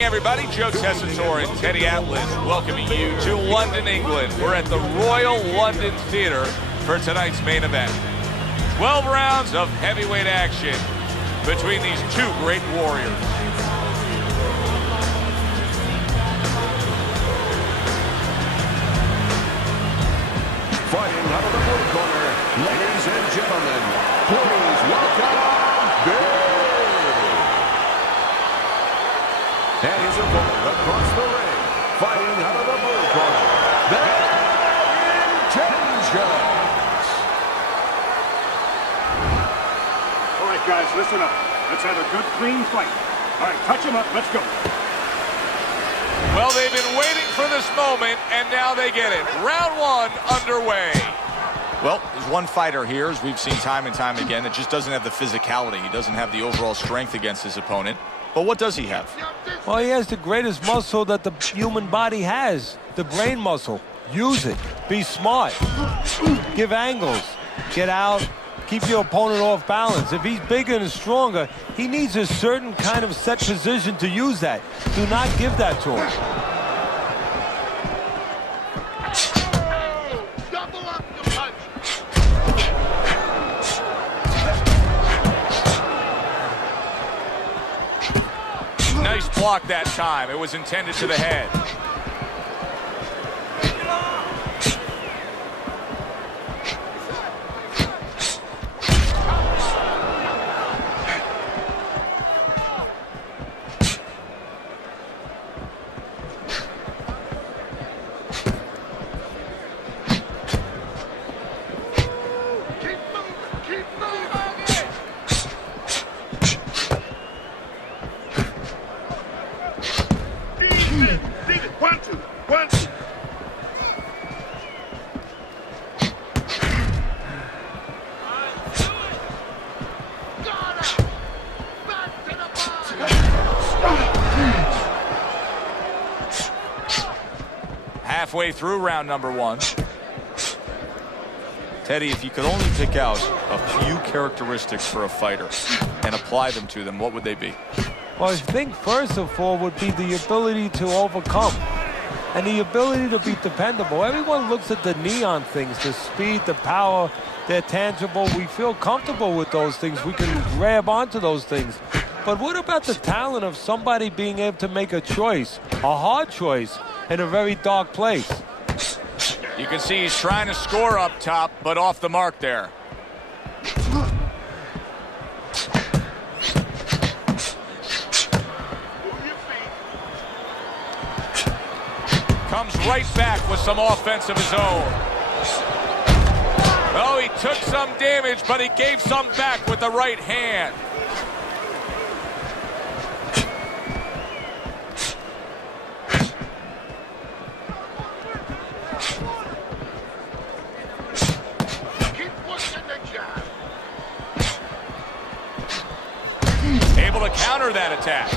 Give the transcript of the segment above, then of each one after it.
Everybody, Joe Tessitore and Teddy Atlas welcoming you to London, England. We're at the Royal London Theatre for tonight's main event. 12 rounds of heavyweight action between these two great warriors. Fighting out of the blue corner, ladies and gentlemen, please welcome Big. And his opponent across the ring, fighting out of the blue corner, the Intentions. All right, guys, listen up. Let's have a good, clean fight. All right, touch him up. Let's go. Well, they've been waiting for this moment, and now they get it. Round one underway. Well, there's one fighter here, as we've seen time and time again, that just doesn't have the physicality. He doesn't have the overall strength against his opponent. But what does he have? Well, he has the greatest muscle that the human body has, the brain muscle. Use it. Be smart. Give angles. Get out. Keep your opponent off balance. If he's bigger and stronger, he needs a certain kind of set position to use that. Do not give that to him. Double up the punch. Nice block that time. It was intended to the head. Halfway through round number one. Teddy, if you could only pick out a few characteristics for a fighter and apply them to them, what would they be? Well, I think first of all would be the ability to overcome and the ability to be dependable. Everyone looks at the neon things, the speed, the power. They're tangible. We feel comfortable with those things. We can grab onto those things. But what about the talent of somebody being able to make a choice, a hard choice, in a very dark place? You can see he's trying to score up top, but off the mark there. Comes right back with some offense of his own. Oh, he took some damage, but he gave some back with the right hand. Able to counter that attack.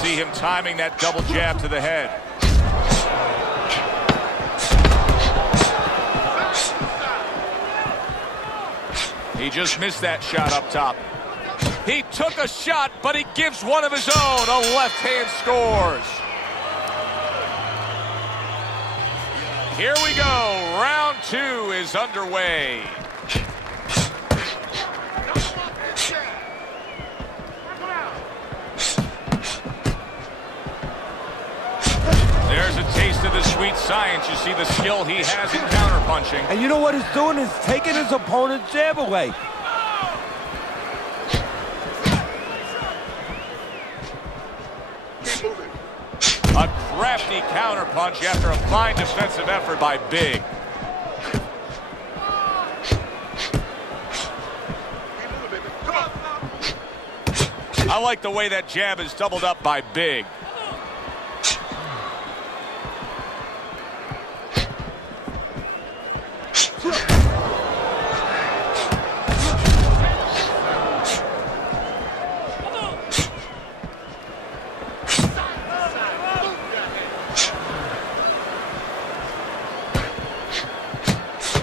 See him timing that double jab to the head. He just missed that shot up top. He took a shot, but he gives one of his own. A left hand scores. Here we go. Round two is underway. There's a taste of the sweet science. You see the skill he has in counterpunching. And you know what he's doing is taking his opponent's jab away. A crafty counterpunch after a fine defensive effort by Big. I like the way that jab is doubled up by Big.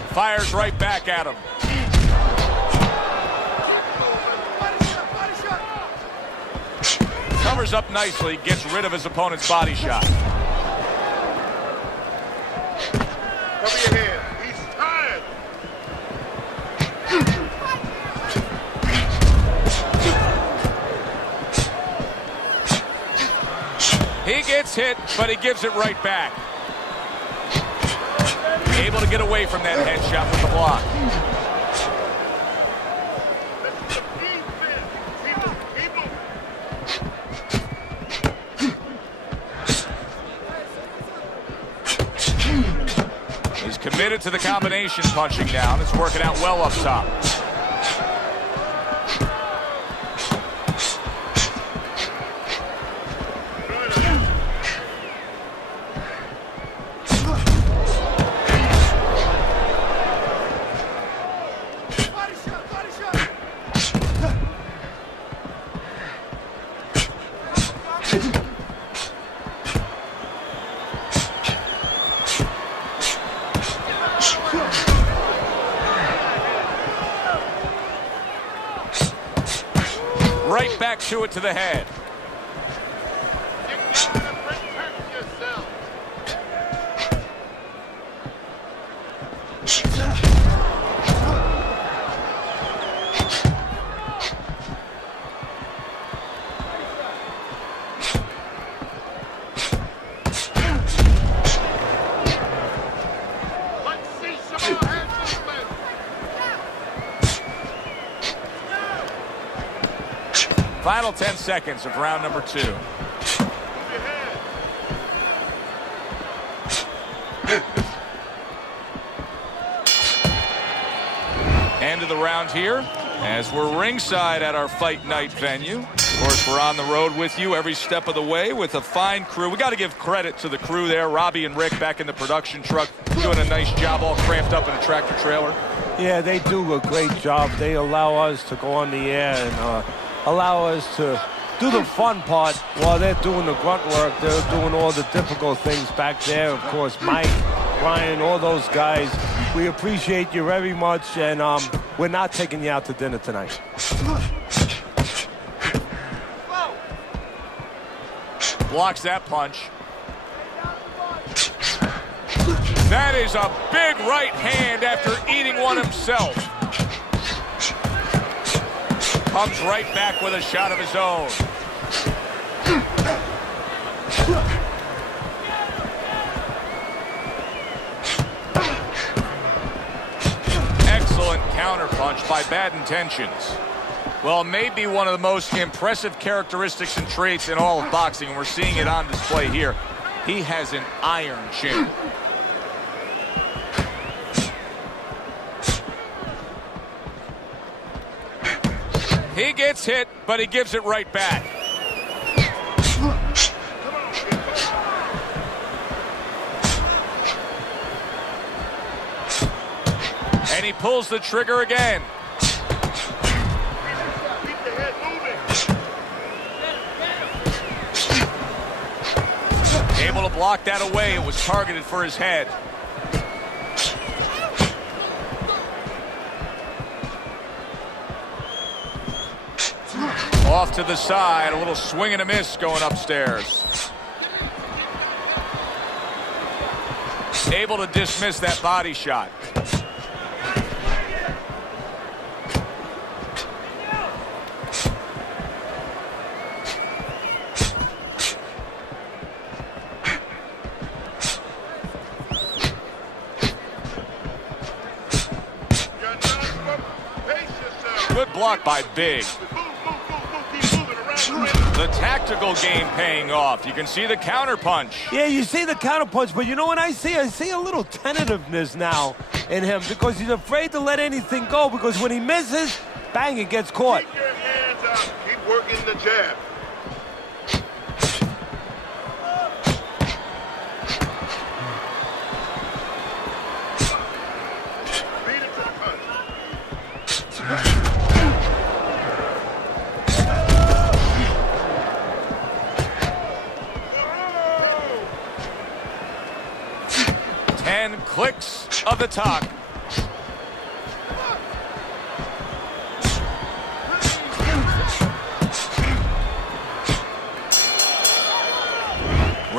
Fires right back at him. Covers up nicely, gets rid of his opponent's body shot. Cover your head. He's tired. He gets hit, but he gives it right back. Able to get away from that headshot with the block. He's committed to the combination punching down. It's working out well up top. Right back to it to the head. Final 10 seconds of round number 2. End of the round here as we're ringside at our fight night venue. Of course, we're on the road with you every step of the way with a fine crew. We got to give credit to the crew there. Robbie and Rick back in the production truck doing a nice job, all cramped up in a tractor trailer. Yeah, they do a great job. They allow us to go on the air and allow us to do the fun part while they're doing the grunt work. They're doing all the difficult things back there. Of course, Mike, Brian, all those guys. We appreciate you very much, and we're not taking you out to dinner tonight. Blocks that punch. That is a big right hand after eating one himself. Comes right back with a shot of his own. Excellent counterpunch by Bad Intentions. Well, maybe one of the most impressive characteristics and traits in all of boxing, and we're seeing it on display here. He has an iron chin. He gets hit, but he gives it right back. And he pulls the trigger again. Able to block that away. It was targeted for his head. Off to the side, a little swing and a miss going upstairs. Able to dismiss that body shot. Good block by Big. The tactical game paying off. You can see the counter punch. Yeah, you see the counter punch, but you know what I see? I see a little tentativeness now in him because he's afraid to let anything go because when he misses, bang, it gets caught. Keep your hands up. Keep working the jab. Beat it to the punch. 10 clicks of the talk.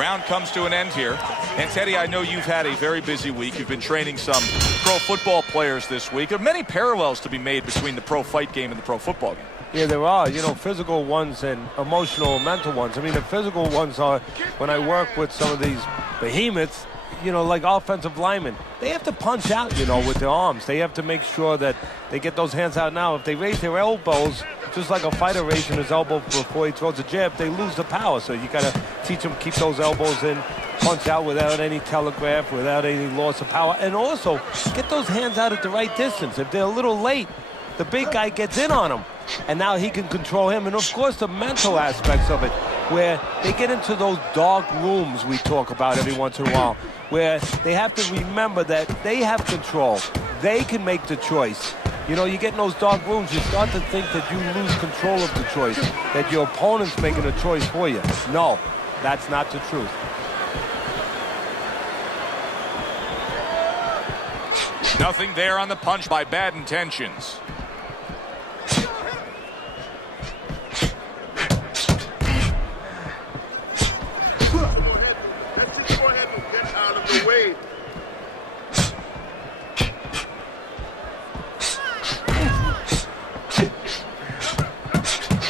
round comes to an end here. And Teddy, I know you've had a very busy week. You've been training some pro football players this week. There are many parallels to be made between the pro fight game and the pro football game. Yeah, there are, physical ones and emotional and mental ones. I mean, the physical ones are when I work with some of these behemoths, like offensive linemen. They have to punch out, with their arms. They have to make sure that they get those hands out now. If they raise their elbows, just like a fighter raising his elbow before he throws a jab, they lose the power. So you got to teach them keep those elbows in, punch out without any telegraph, without any loss of power, and also get those hands out at the right distance. If they're a little late, the big guy gets in on them, and now he can control him. And, of course, the mental aspects of it, where they get into those dark rooms we talk about every once in a while, where they have to remember that they have control. They can make the choice. You get in those dark rooms, you start to think that you lose control of the choice, that your opponent's making a choice for you. No, that's not the truth. Nothing there on the punch by Bad Intentions.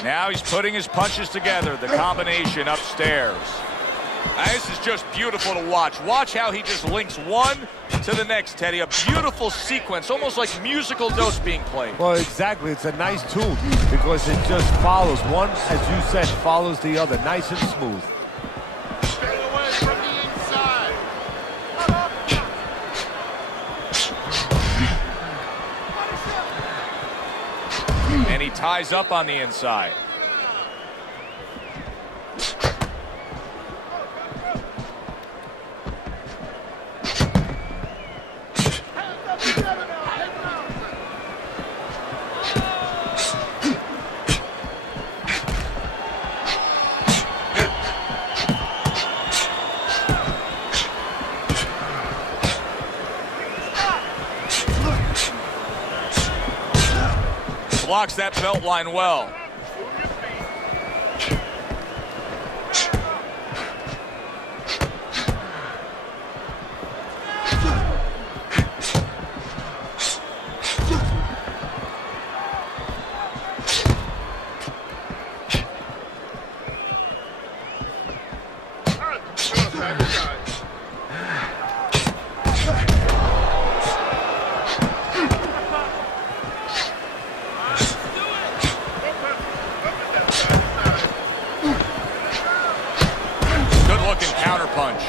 Now he's putting his punches together, the combination upstairs. This is just beautiful to watch. Watch how he just links one to the next, Teddy. A beautiful sequence, almost like musical notes being played. Well, exactly. It's a nice tune because it just follows. One, as you said, follows the other. Nice and smooth. Stay away from the inside. And he ties up on the inside. Blocks that belt line well. Counterpunch.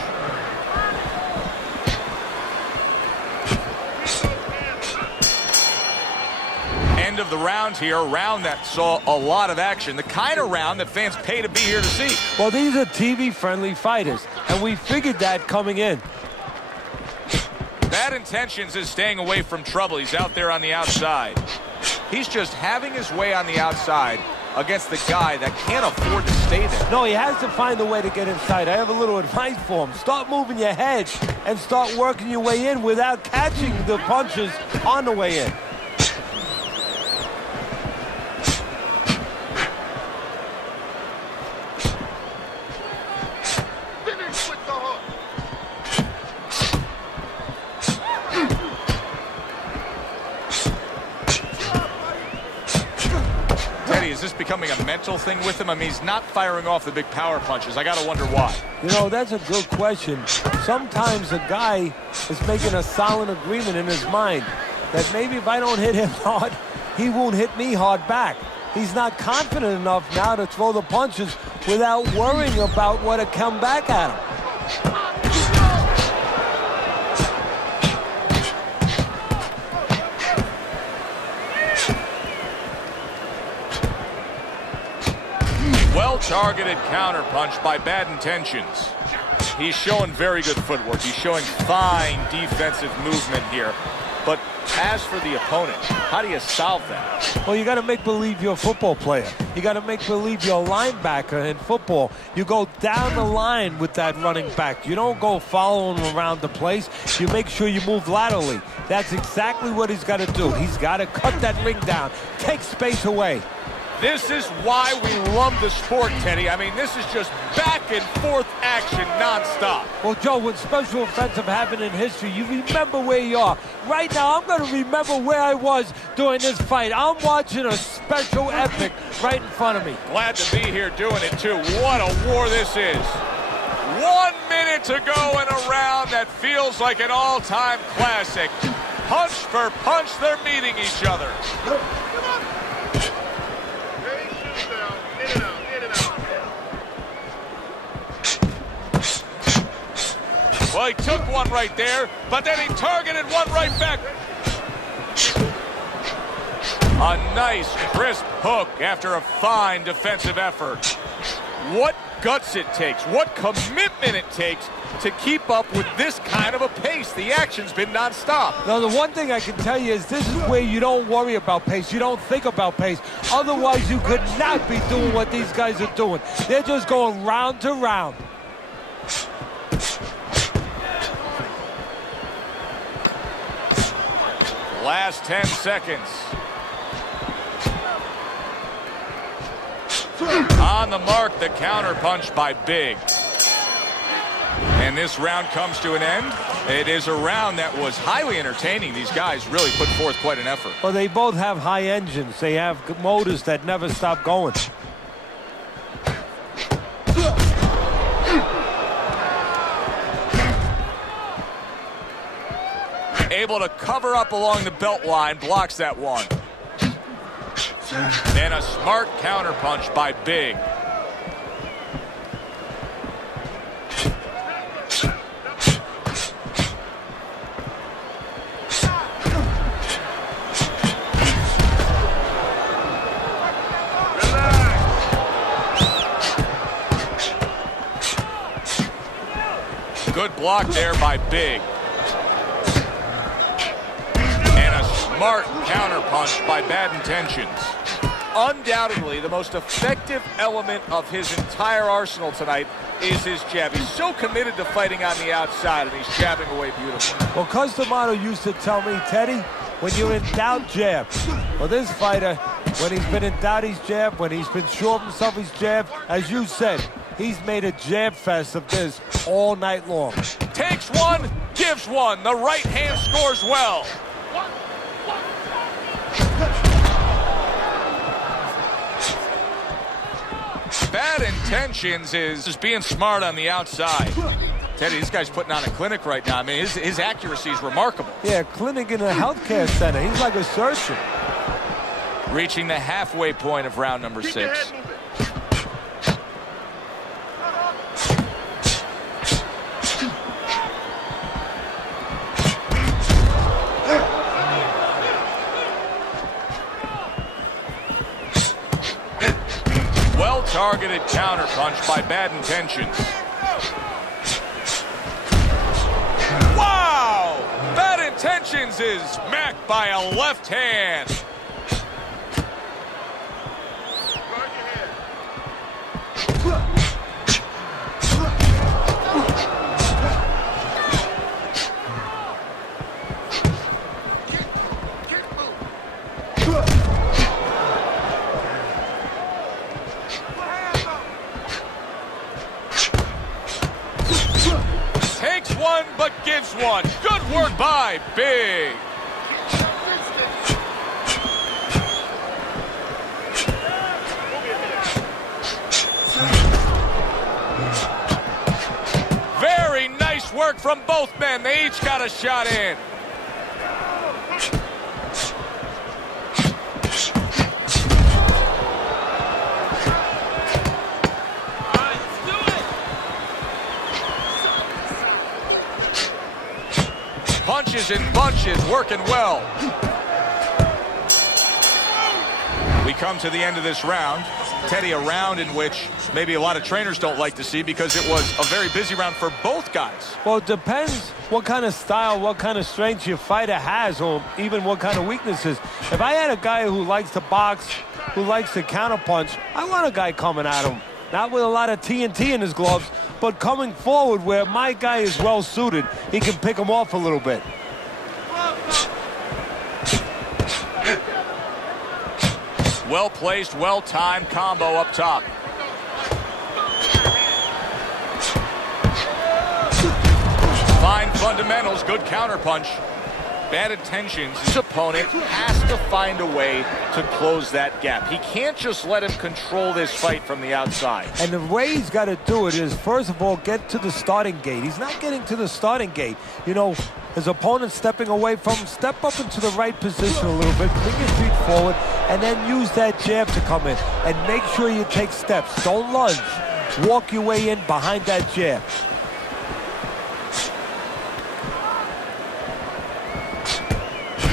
End of the round here, a round that saw a lot of action, the kind of round that fans pay to be here to see. Well, these are TV-friendly fighters, and we figured that coming in. Bad Intentions is staying away from trouble. He's out there on the outside. He's just having his way on the outside against the guy that can't afford to stay there. No, he has to find a way to get inside. I have a little advice for him. Start moving your head and start working your way in without catching the punches on the way in. Finish with the hook. Is this becoming a mental thing with him? I mean, he's not firing off the big power punches. I got to wonder why. That's a good question. Sometimes a guy is making a solid agreement in his mind that maybe if I don't hit him hard, he won't hit me hard back. He's not confident enough now to throw the punches without worrying about what will come back at him. Well-targeted counterpunch by Bad Intentions. He's showing very good footwork. He's showing fine defensive movement here. But as for the opponent, how do you solve that? Well, you got to make believe you're a football player. You got to make believe you're a linebacker in football. You go down the line with that running back. You don't go following him around the place. You make sure you move laterally. That's exactly what he's got to do. He's got to cut that ring down, take space away. This is why we love the sport, Teddy. I mean, this is just back and forth action nonstop. Well, Joe, when special events have happened in history, you remember where you are. Right now, I'm going to remember where I was during this fight. I'm watching a special epic right in front of me. Glad to be here doing it, too. What a war this is. 1 minute to go in a round that feels like an all-time classic. Punch for punch, they're meeting each other. Well, he took one right there, but then he targeted one right back. A nice, crisp hook after a fine defensive effort. What guts it takes, what commitment it takes to keep up with this kind of a pace. The action's been nonstop. Now, the one thing I can tell you is this is where you don't worry about pace. You don't think about pace. Otherwise, you could not be doing what these guys are doing. They're just going round to round. Last 10 seconds. On the mark, the counter punch by Big. And this round comes to an end. It is a round that was highly entertaining. These guys really put forth quite an effort. Well, they both have high engines. They have motors that never stop going. Able to cover up along the belt line, blocks that one. And a smart counter punch by Big. Good block there by Big. And a smart counter punch by Bad Intentions. Undoubtedly, the most effective element of his entire arsenal tonight is his jab. He's so committed to fighting on the outside, and he's jabbing away beautifully. Well, Customato used to tell me, Teddy, when you're in doubt, jab. Well, this fighter, when he's been in doubt, he's jabbed. When he's been sure of himself, he's jabbed. As you said, he's made a jab fest of this all night long. Takes one, gives one. The right hand scores well. Bad Intentions is just being smart on the outside. Teddy, this guy's putting on a clinic right now. I mean, his accuracy is remarkable. Yeah, clinic in a healthcare center. He's like a surgeon. Reaching the halfway point of round number 6. Well-targeted counter punch by Bad Intentions. Wow! Bad Intentions is smacked by a left hand. Takes one, but gives one. Good work by Big. Very nice work from both men. They each got a shot in. Punches and bunches, working well. We come to the end of this round. Teddy, a round in which maybe a lot of trainers don't like to see because it was a very busy round for both guys. Well, it depends what kind of style, what kind of strength your fighter has, or even what kind of weaknesses. If I had a guy who likes to box, who likes to counterpunch, I want a guy coming at him. Not with a lot of TNT in his gloves, but coming forward where my guy is well suited. He can pick him off a little bit. Well-placed, well-timed combo up top. Fine fundamentals, good counterpunch. Bad intentions. His opponent has to find a way to close that gap. He can't just let him control this fight from the outside. And the way he's got to do it is, first of all, get to the starting gate. He's not getting to the starting gate. You know, his opponent stepping away from him, step up into the right position a little bit, bring your feet forward, and then use that jab to come in. And make sure you take steps. Don't lunge. Walk your way in behind that jab.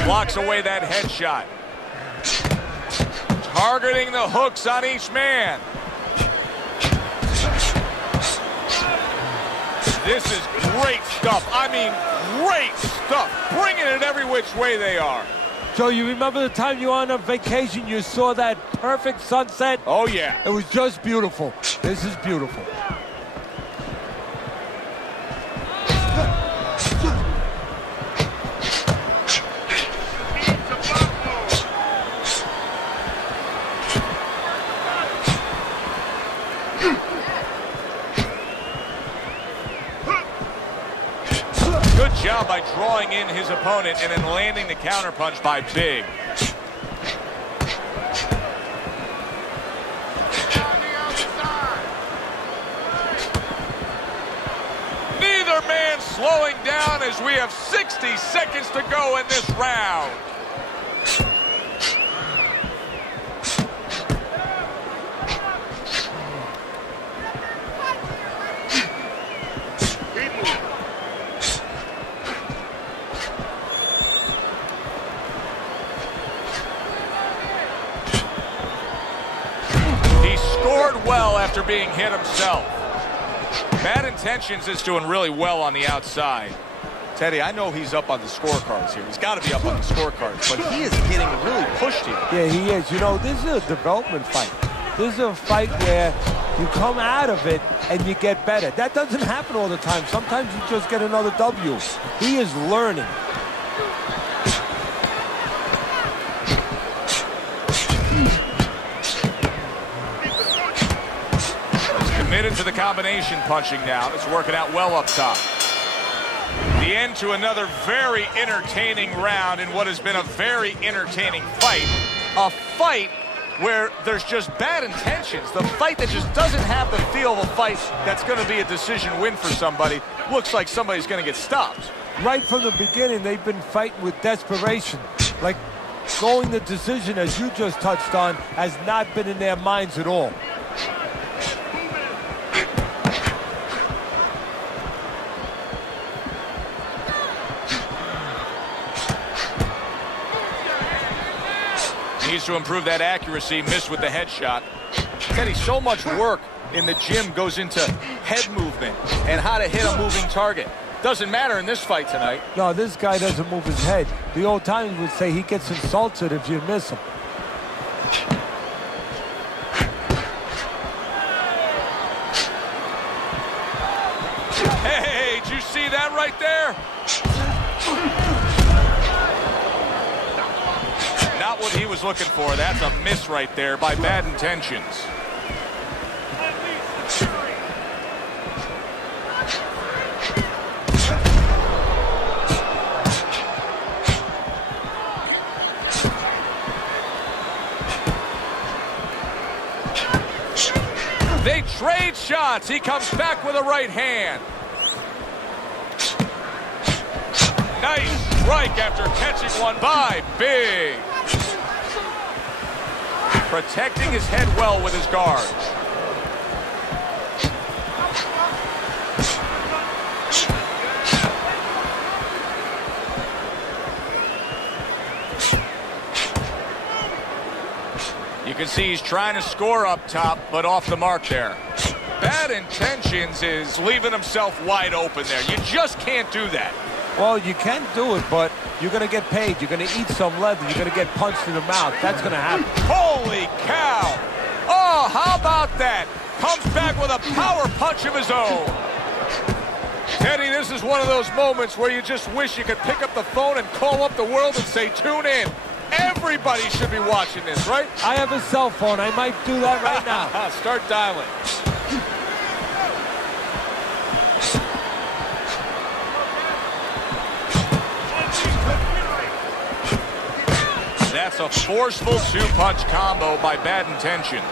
Blocks away that headshot. Targeting the hooks on each man. This is great stuff. I mean, great stuff. Bringing it every which way they are. Joe, you remember the time you were on a vacation, you saw that perfect sunset? Oh, yeah. It was just beautiful. This is beautiful. Good job by drawing in his opponent and then landing the counterpunch by Big. Neither man slowing down as we have 60 seconds to go in this round. Well after being hit himself. Bad Intentions is doing really well on the outside. Teddy, I know he's up on the scorecards here. He's got to be up on the scorecards, but he is getting really pushed here. Yeah, he is. You know, this is a development fight. This is a fight where you come out of it and you get better. That doesn't happen all the time. Sometimes you just get another W. He is learning. Committed to the combination punching now. It's working out well up top. The end to another very entertaining round in what has been a very entertaining fight. A fight where there's just bad intentions. The fight that just doesn't have the feel of a fight that's going to be a decision win for somebody. Looks like somebody's going to get stopped. Right from the beginning, they've been fighting with desperation. Like going the decision, as you just touched on, has not been in their minds at all. Needs to improve that accuracy, missed with the headshot. Teddy, so much work in the gym goes into head movement and how to hit a moving target. Doesn't matter in this fight tonight. No, this guy doesn't move his head. The old timers would say he gets insulted if you miss him. Hey, did you see that right there? Not what he was looking for. That's a miss right there by Bad Intentions. They trade shots. He comes back with a right hand. Nice strike after catching one by Big. Protecting his head well with his guards. You can see he's trying to score up top, but off the mark there. Bad Intentions is leaving himself wide open there. You just can't do that. Well, you can do it, but you're going to get paid. You're going to eat some leather. You're going to get punched in the mouth. That's going to happen. Holy cow! Oh, how about that? Comes back with a power punch of his own. Teddy, this is one of those moments where you just wish you could pick up the phone and call up the world and say, tune in. Everybody should be watching this, right? I have a cell phone. I might do that right now. Start dialing. That's a forceful two-punch combo by Bad Intentions.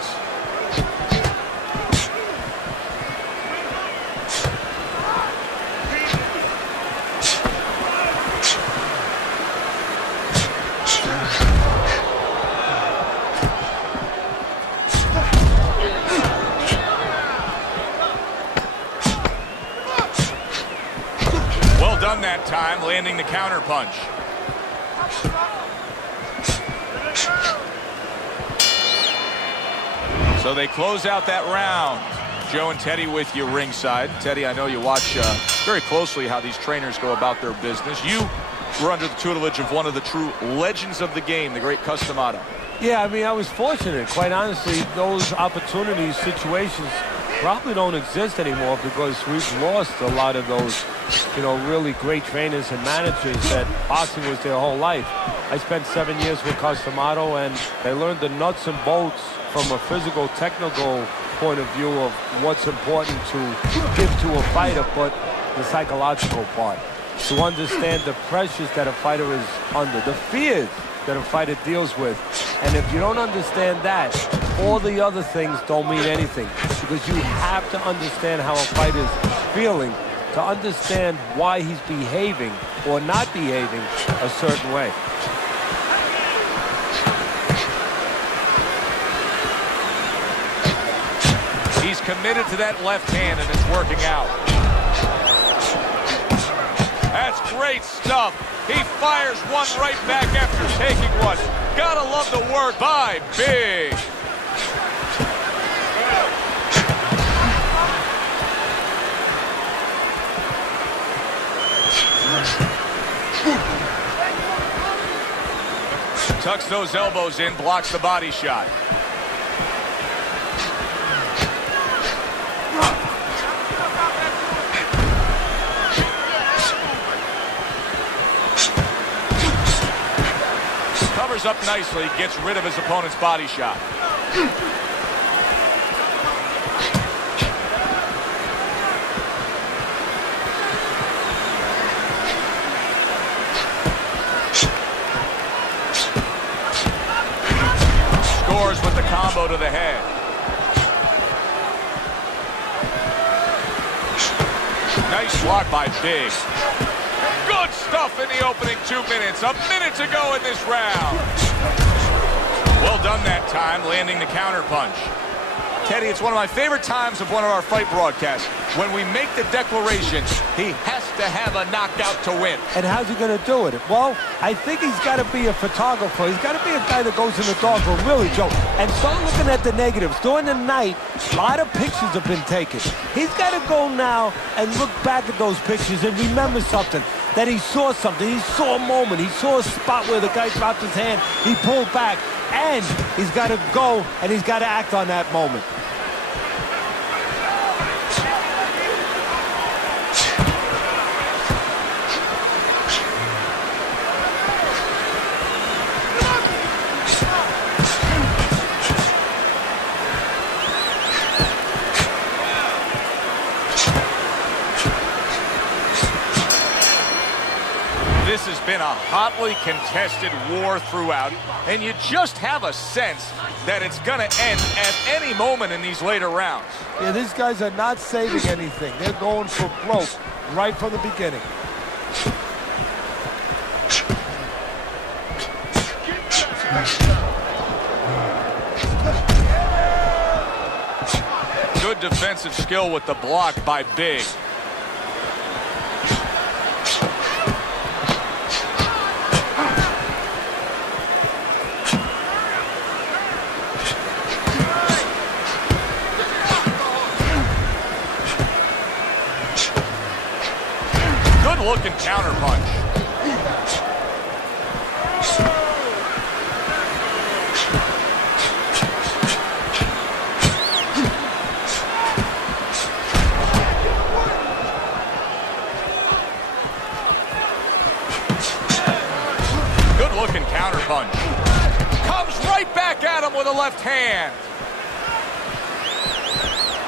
Well done that time, landing the counter punch. So they close out that round. Joe and Teddy with you ringside. Teddy, I know you watch very closely how these trainers go about their business. You were under the tutelage of one of the true legends of the game, the great Customato. Yeah, I mean, I was fortunate. Quite honestly, those opportunities, situations probably don't exist anymore because we've lost a lot of those, you know, really great trainers and managers that boxing was their whole life. I spent 7 years with Customato, and I learned the nuts and bolts from a physical, technical point of view of what's important to give to a fighter, but the psychological part. To understand the pressures that a fighter is under, the fears that a fighter deals with. And if you don't understand that, all the other things don't mean anything, because you have to understand how a fighter's feeling to understand why he's behaving or not behaving a certain way. He's committed to that left hand, and it's working out. That's great stuff. He fires one right back after taking one. Gotta love the work by Big. Tucks those elbows in, blocks the body shot. Covers up nicely, gets rid of his opponent's body shot. Scores with the combo to the head. Nice block by Big. Good stuff in the opening 2 minutes. A minute to go in this round. Well done that time, landing the counter punch. Teddy, it's one of my favorite times of one of our fight broadcasts. When we make the declaration, he has to have a knockout to win. And how's he going to do it? Well, I think he's got to be a photographer. He's got to be a guy that goes in the dark room, really, Joe, and start looking at the negatives. During the night, a lot of pictures have been taken. He's got to go now and look back at those pictures and remember something. That he saw something. He saw a moment. He saw a spot where the guy dropped his hand. He pulled back. And he's got to go and he's got to act on that moment. This has been a hotly contested war throughout, and you just have a sense that it's going to end at any moment in these later rounds. Yeah, these guys are not saving anything. They're going for broke right from the beginning. Good defensive skill with the block by Big. Looking counter punch. Good looking counter punch. with a left hand.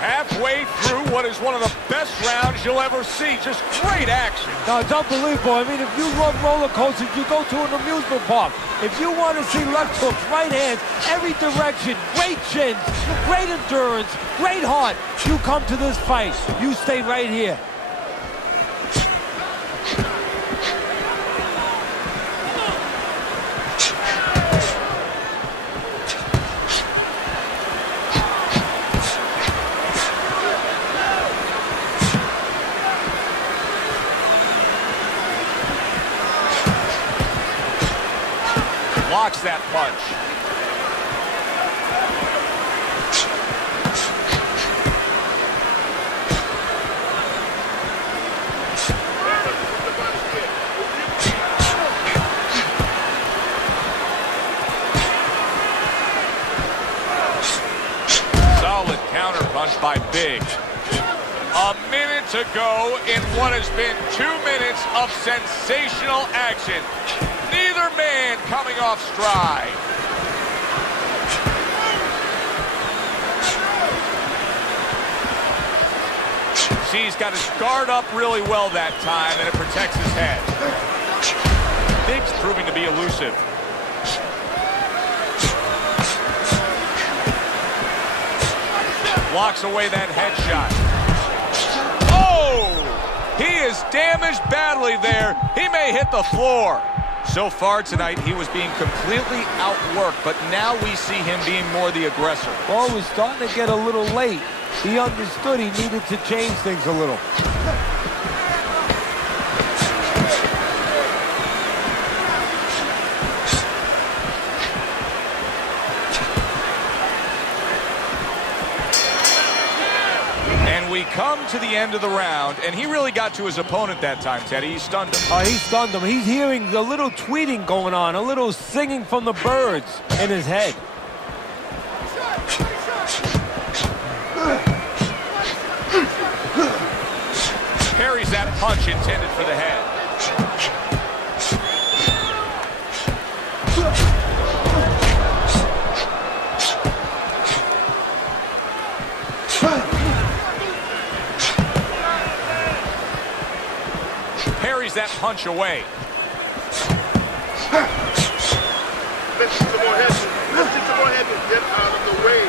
Halfway through what is one of the best rounds you'll ever see. Just great action. No, it's unbelievable. I mean, if you love roller coasters, you go to an amusement park. If you want to see left hooks, right hands, every direction, great chins, great endurance, great heart, you come to this fight. You stay right here. Blocks that punch. Solid counter punch by Big. A minute to go in what has been 2 minutes of sensational action. Neither man coming off stride. See, he's got his guard up really well that time, and it protects his head. Big's proving to be elusive. Blocks away that headshot. Oh! He is damaged badly there. He may hit the floor. So far tonight, he was being completely outworked, but now we see him being more the aggressor. Well, it was starting to get a little late. He understood he needed to change things a little. We come to the end of the round, and he really got to his opponent that time, Teddy. He stunned him. Oh, he stunned him. He's hearing a little tweeting going on, a little singing from the birds in his head. Parries that punch intended for the head. Parries that punch away. Let's get some more heads. Let's get some more heads and get out of the way.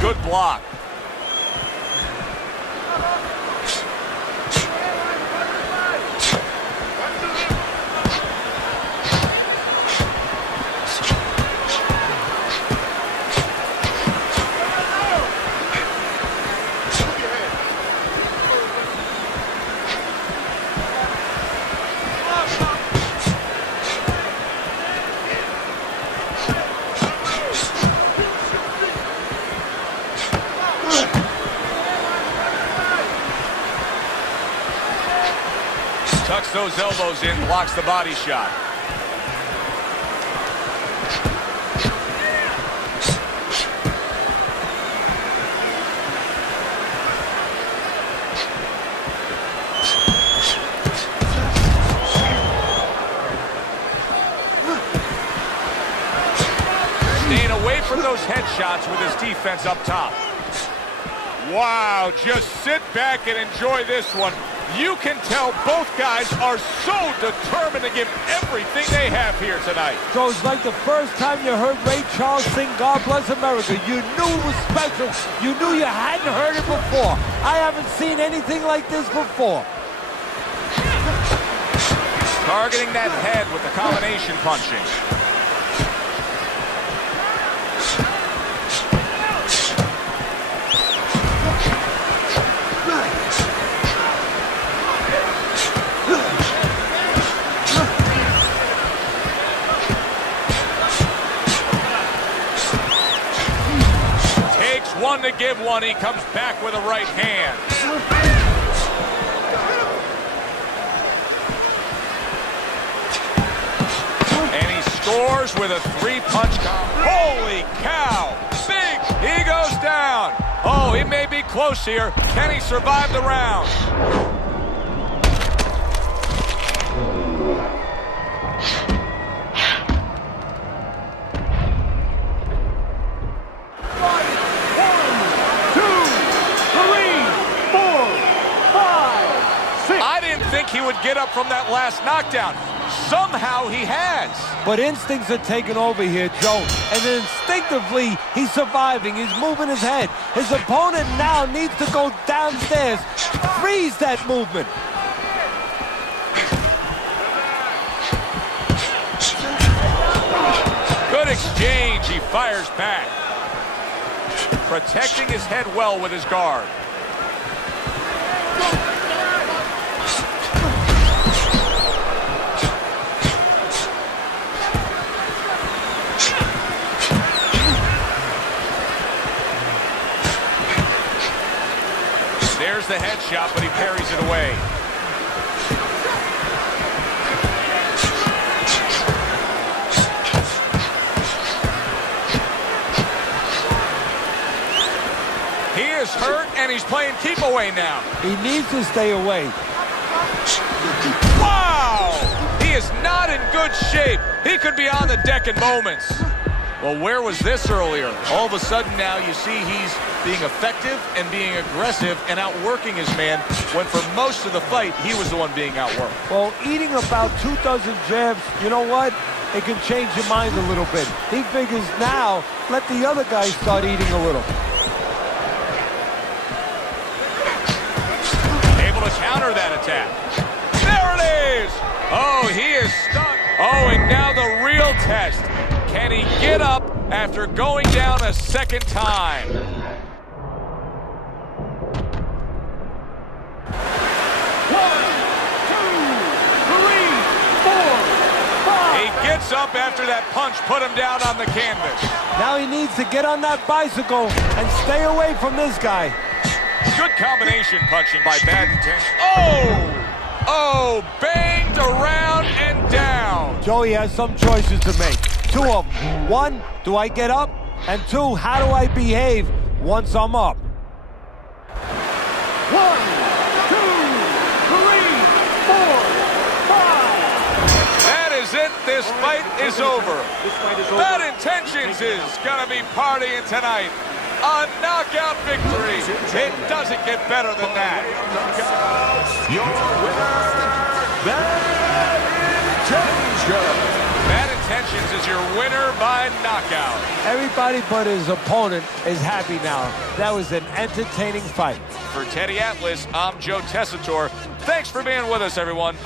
Good block. Tucks those elbows in, blocks the body shot. Staying away from those headshots with his defense up top. Wow, just sit back and enjoy this one. You can tell both guys are so determined to give everything they have here tonight. So it's like the first time you heard Ray Charles sing God Bless America. You knew it was special. You knew you hadn't heard it before. I haven't seen anything like this before. Targeting that head with the combination punching. One to give one, he comes back with a right hand. scores with a three-punch combo. Holy cow! Big! He goes down. Oh, he may be close here. Can he survive the round? He would get up from that last knockdown. Somehow he has. But instincts are taking over here, Joe. And instinctively, he's surviving. He's moving his head. His opponent now needs to go downstairs. Freeze that movement. Good exchange. He fires back. Protecting his head well with his guard. There's the headshot, but he parries it away. He is hurt, and he's playing keep away now. He needs to stay away. Wow! He is not in good shape. He could be on the deck in moments. Well, where was this earlier? All of a sudden now you see he's being effective and being aggressive and outworking his man, when for most of the fight, he was the one being outworked. Well, eating about 2 dozen jabs, you know what? It can change your mind a little bit. He figures now, let the other guy start eating a little. Able to counter that attack. There it is! Oh, he is stuck. Oh, and now the real test. Can he get up after going down a second time? He gets up after that punch put him down on the canvas. Now he needs to get on that bicycle and stay away from this guy. Good combination punching by bad intention. Oh! Oh, banged around and down. Joey has some choices to make. 2 of them. 1, do I get up? And 2, how do I behave once I'm up? 1, 2, 3, 4, 5. That is it. This fight is over. Bad Intentions is going to be partying tonight. A knockout victory. It doesn't get better than that. Your winner, Bad Intentions. Bad Intentions is your winner by knockout. Everybody but his opponent is happy now. That was an entertaining fight. For Teddy Atlas, I'm Joe Tessitore. Thanks for being with us, everyone.